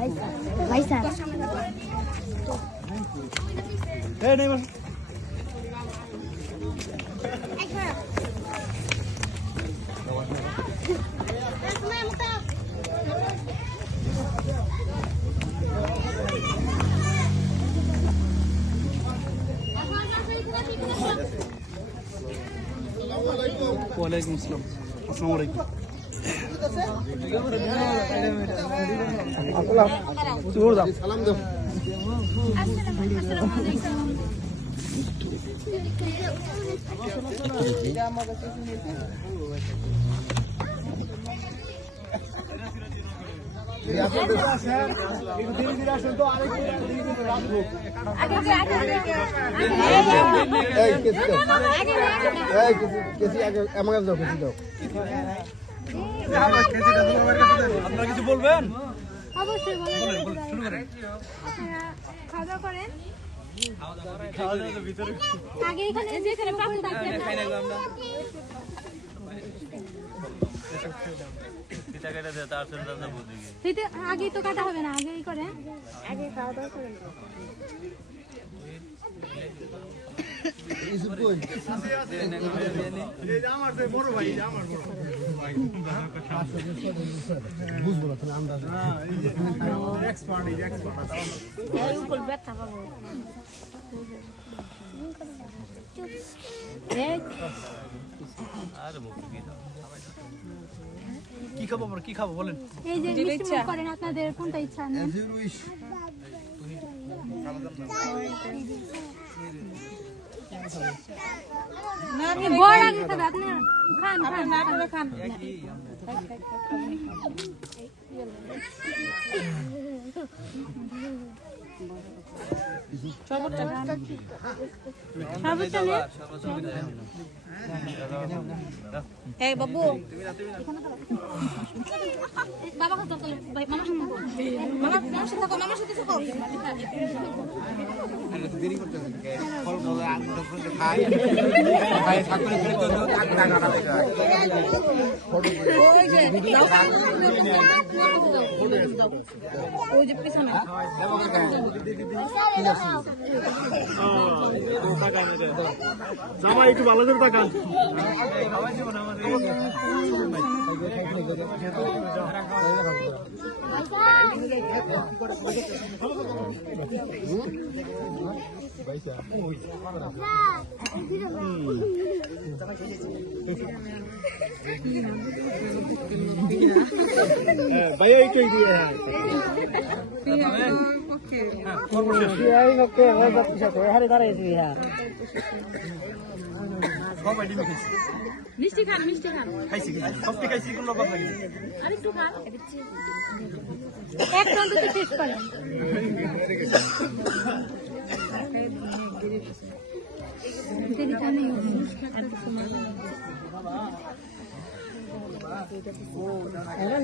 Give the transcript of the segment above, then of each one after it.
ভাই স্যার এই নেই বস ওয়ালাইকুম আসসালাম আসসালামু আলাইকুম সালাম দাও আপনারা কিছু বলবেন? অবশ্যই বলেন শুরু করেন। খাওয়া দাওয়া করেন আগে এখানে যেখানে পাশে থাকতেন আগে তো কাটা হবে না আগেই করে আগে খাওয়া দাওয়া করেন বুঝবো না তুমি আন্দাজ কি খাবো আমরা কি খাবো বলেন এই যে মিষ্টি মুখ করেন আপনাদের কোনটা ইচ্ছা নেই বড় আগে খাবে আপনি খান খান আপনারা খান এই বাবু বাবা কত ভাই মামার সাথে থাকো দেরি করতে ফল ফল খাই খাই ঠাকুর করে তো টাকা টাকা ওই যে পিছনে জামাই একটু ভালো করে তাকান ভাই এই কই দিয়ে মিষ্টি খান খাইছি সব খাইছি কোন কথা কি আরেকটু খান এক ঘন্টা তো টেস্ট করেন দেরি খানে আর কিছু না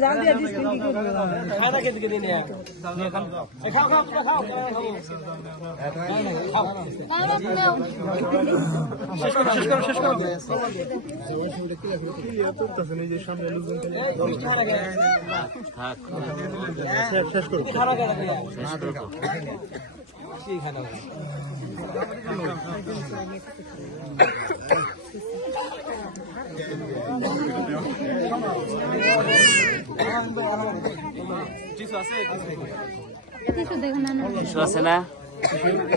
জান দিয়া দিস কি করবে খানা খেতে দিন নিয়ে খাও খাও খাও শেষ করো কি এত তাসনে যে সামনে লোকজন শেষ করো খানা খাওয়া শেষ করো কি খানা টিসু আছে টিসু দেখুন না টিসু আছে না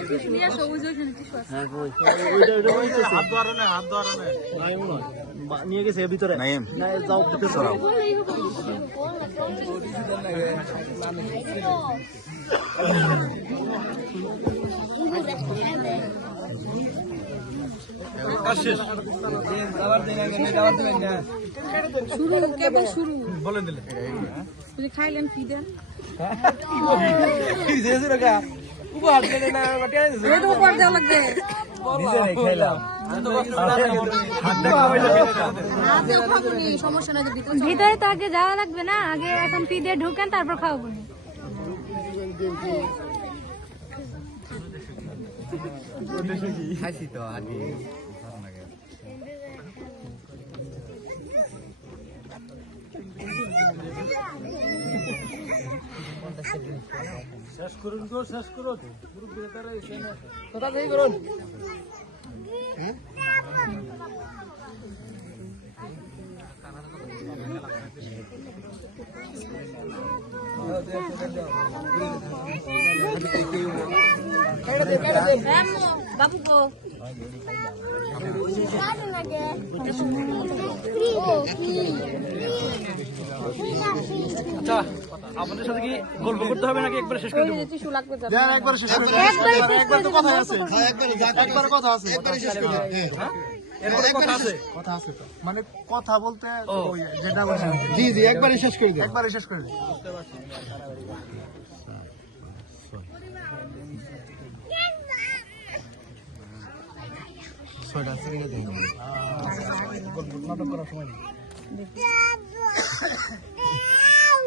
টিসু দিয়া সবুজ ওখানে টিসু আছে হ্যাঁ কই ওইটা হাত ধরে না নাইম নিয়ে গেছে ভিতরে নাইম না যাও ভিতরে সরাও কাশেশ আবার দেন আবার দেন না শুরু কেবল শুরু বলেন দিলে যদি খাইলেন ফি দেন কি দিয়েছ রেগা উপহার দেন না বাটিয়া দিয়েছ এই তো উপহার দেওয়া লাগবে নিজে খাইলাম ভিতরে তো আগে যাওয়া লাগবে না আগে এখন ফি দিয়ে ঢুকেন তারপর খাওয়াবো খাইছি তো আগে শেষ করুন গো, শেষ করুন। কথা থেকে করুন বাবু গো আচ্ছা, আপনাদের সাথে কি গল্প করতে হবে নাকি একবারে শেষ করে দেবো? একবারে শেষ করে দেবো। একবার তো কথা আছে একবারে কথা আছে। এরপরে কথা আছে। কথা আছে তো মানে কথা বলতে ও। ওই যেটা বলছেন জি জি একবারে শেষ করে দিন একবারে শেষ করে দিন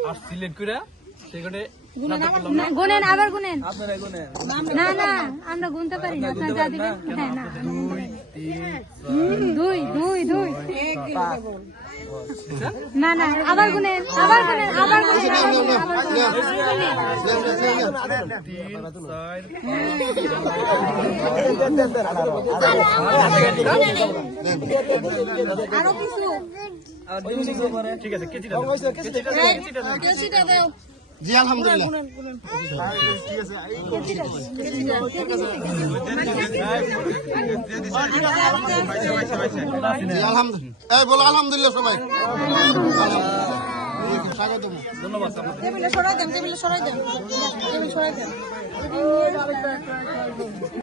আর সিলেক্ট করে সেখানে গুনেন আবার গুনেন আপনারা গুনে না না আমরা গুনতে পারি না আপনারা যা দিবেন হ্যাঁ না দুই দুই দুই না না আবার গুনেন আবার গুনেন আবার গুনেন আবার আরো কিছু ঠিক আছে কেজিটা দাও। জি আলহামদুলিল্লাহ জি আলহামদুলিল্লাহ এই বলো আলহামদুলিল্লাহ সবাই স্বাগত ধন্যবাদ। টেবিলে সরাই দেন